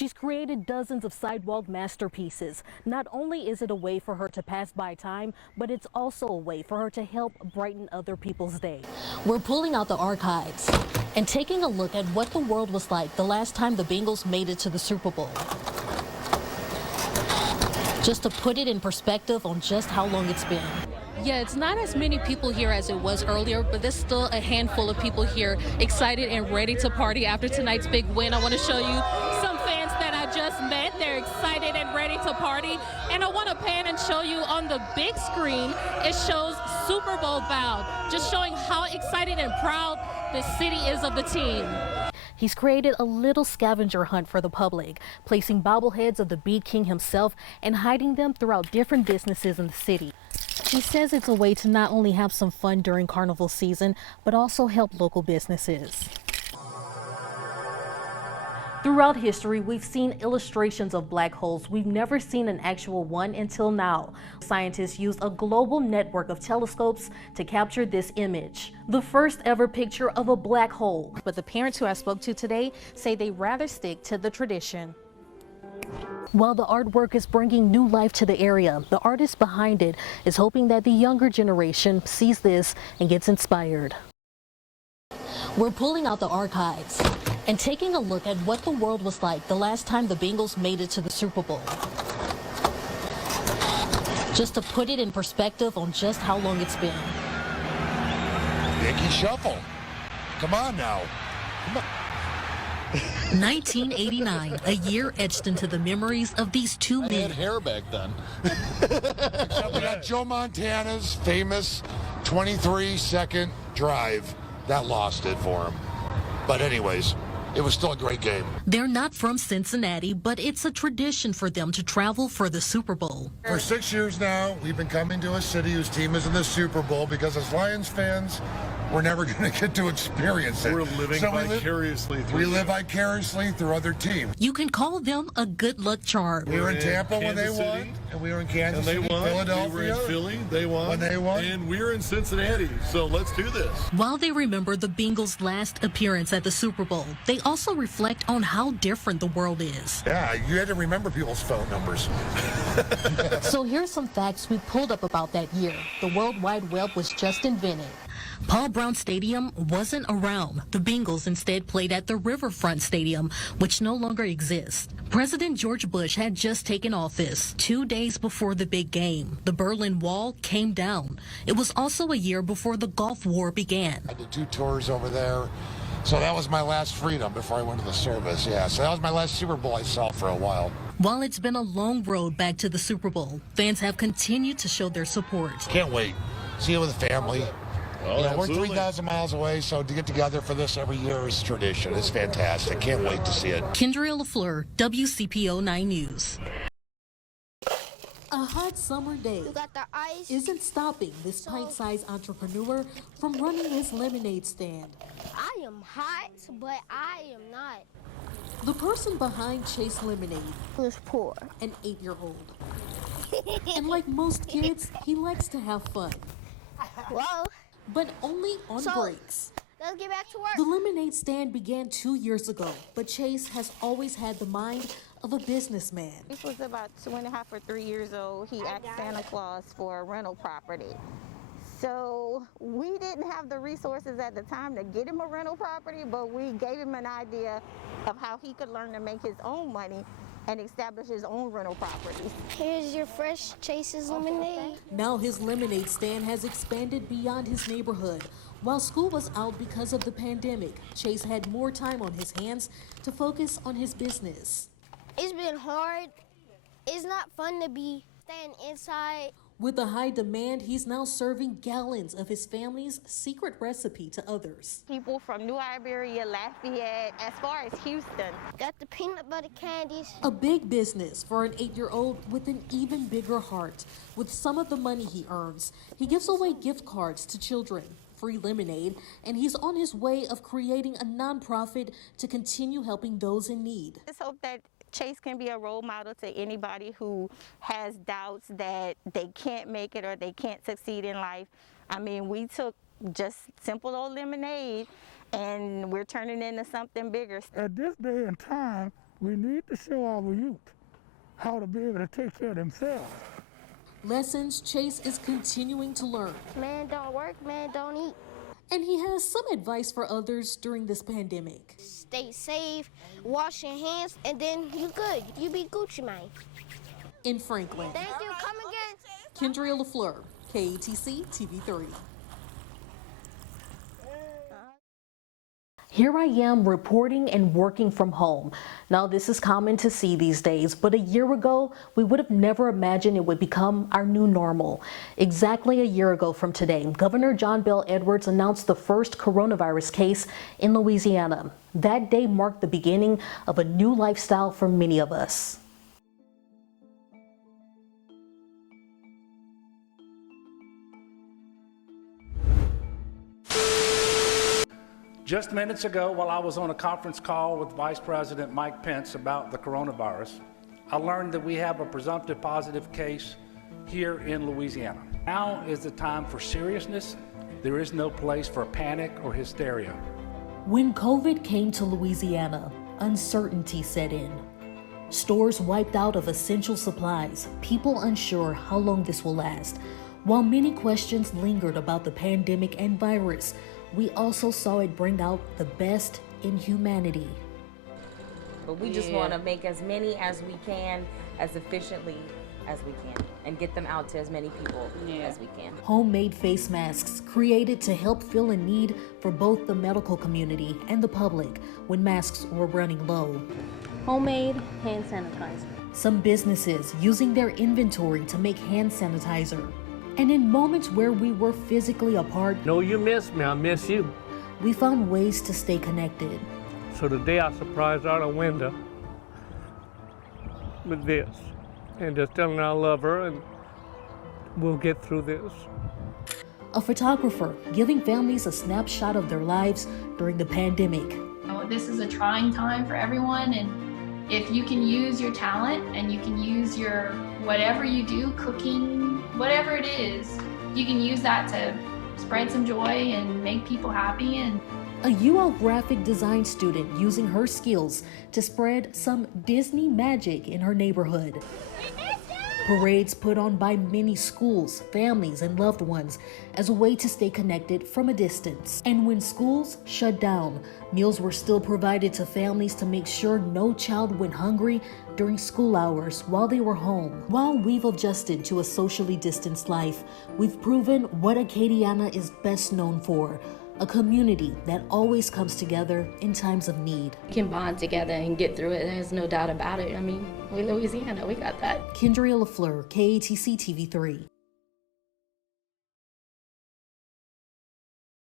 She's created dozens of sidewalk masterpieces. Not only is it a way for her to pass by time, but it's also a way for her to help brighten other people's day. We're pulling out the archives and taking a look at what the world was like the last time the Bengals made it to the Super Bowl. Just to put it in perspective on just how long it's been. Yeah, it's not as many people here as it was earlier, but there's still a handful of people here excited and ready to party after tonight's big win. I want to show you some fans that I just met. They're excited and ready to party. And I want to pan and show you on the big screen, it shows Super Bowl bound, just showing how excited and proud the city is of the team. He's created a little scavenger hunt for the public, placing bobbleheads of the Beat King himself and hiding them throughout different businesses in the city. He says it's a way to not only have some fun during carnival season, but also help local businesses. Throughout history, we've seen illustrations of black holes. We've never seen an actual one until now. Scientists used a global network of telescopes to capture this image, the first ever picture of a black hole. But the parents who I spoke to today say they rather stick to the tradition. While the artwork is bringing new life to the area, the artist behind it is hoping that the younger generation sees this and gets inspired. We're pulling out the archives and taking a look at what the world was like the last time the Bengals made it to the Super Bowl. Just to put it in perspective on just how long it's been. Yankee Shuffle. Come on now. Come on. 1989, a year etched into the memories of these two men. I had hair back then. Except we got Joe Montana's famous 23-second drive. That lost it for him. But anyways, it was still a great game. They're not from Cincinnati, but it's a tradition for them to travel for the Super Bowl. For 6 years now, we've been coming to a city whose team is in the Super Bowl because as Lions fans, we're never going to get to experience it. We're living vicariously through. We live vicariously through other teams. You can call them a good luck charm. We were in Tampa when they won, and we were in Kansas City, Philadelphia. We were in Philly, they won. When they won. And we're in Cincinnati, so let's do this. While they remember the Bengals' last appearance at the Super Bowl, they also reflect on how different the world is. Yeah, you had to remember people's phone numbers. So here's some facts we pulled up about that year. The World Wide Web was just invented. Paul Brown Stadium wasn't around. The Bengals instead played at the Riverfront Stadium, which no longer exists. President George Bush had just taken office 2 days before the big game. The Berlin Wall came down. It was also a year before the Gulf War began. I did 2 tours over there. So that was my last freedom before I went to the service. Yeah, so that was my last Super Bowl I saw for a while. While it's been a long road back to the Super Bowl, fans have continued to show their support. Can't wait. See it with the family. Oh, We're 3,000 miles away, so to get together for this every year is tradition. It's fantastic. Can't wait to see it. Kendria LaFleur, WCPO 9 News. A hot summer day isn't stopping this pint-sized entrepreneur from running his lemonade stand. I am hot, but I am not. The person behind Chase Lemonade Who's poor? an 8-year-old. And like most kids, he likes to have fun, Well, but only on breaks. let's get back to work. The lemonade stand began 2 years ago, but Chase has always had the mind of a businessman. He was about 2.5 or 3 years old. He asked Santa Claus for a rental property. So we didn't have the resources at the time to get him a rental property, but we gave him an idea of how he could learn to make his own money and establish his own rental properties. Here's your fresh Chase's lemonade. Now his lemonade stand has expanded beyond his neighborhood. While school was out because of the pandemic, Chase had more time on his hands to focus on his business. It's been hard. It's not fun to be staying inside. With the high demand, he's now serving gallons of his family's secret recipe to others. People from New Iberia, Lafayette, as far as Houston. Got the peanut butter candies. A big business for an 8-year-old with an even bigger heart. With some of the money he earns, he gives away gift cards to children, free lemonade, and he's on his way of creating a nonprofit to continue helping those in need. Let's hope that Chase can be a role model to anybody who has doubts that they can't make it or they can't succeed in life. I mean, we took just simple old lemonade and we're turning into something bigger. At this day and time, We need to show our youth how to be able to take care of themselves. Lessons Chase is continuing to learn. Man don't work, man don't eat. And he has some advice for others during this pandemic. Stay safe, wash your hands, and then you good. You be Gucci Mane. In Franklin, Thank you. Come again. Kendria LaFleur, KATC TV3. Here I am reporting and working from home. Now this is common to see these days, but a year ago, we would have never imagined it would become our new normal. Exactly a year ago from today, Governor John Bel Edwards announced the first coronavirus case in Louisiana. That day marked the beginning of a new lifestyle for many of us. Just minutes ago, while I was on a conference call with Vice President Mike Pence about the coronavirus, I learned that we have a presumptive positive case here in Louisiana. Now is the time for seriousness. There is no place for panic or hysteria. When COVID came to Louisiana, uncertainty set in. Stores wiped out of essential supplies, people unsure how long this will last. While many questions lingered about the pandemic and virus, we also saw it bring out the best in humanity. But we just want to make as many as we can, as efficiently as we can, and get them out to as many people as we can. Homemade face masks created to help fill a need for both the medical community and the public when masks were running low. Homemade hand sanitizer. Some businesses using their inventory to make hand sanitizer. And in moments where we were physically apart, No, you miss me, I miss you. we found ways to stay connected. So today I surprised our window with this and just telling her I love her and we'll get through this. A photographer giving families a snapshot of their lives during the pandemic. This is a trying time for everyone, and if you can use your talent and you can use your whatever you do, cooking, whatever it is, you can use that to spread some joy and make people happy. And A UL graphic design student using her skills to spread some Disney magic in her neighborhood. Parades put on by many schools, families, and loved ones as a way to stay connected from a distance. And when schools shut down, meals were still provided to families to make sure no child went hungry during school hours while they were home. While we've adjusted to a socially distanced life, we've proven what Acadiana is best known for. A community that always comes together in times of need. we can bond together and get through it. There's no doubt about it. I mean, we're Louisiana, we got that. Kendria LaFleur, KATC TV3.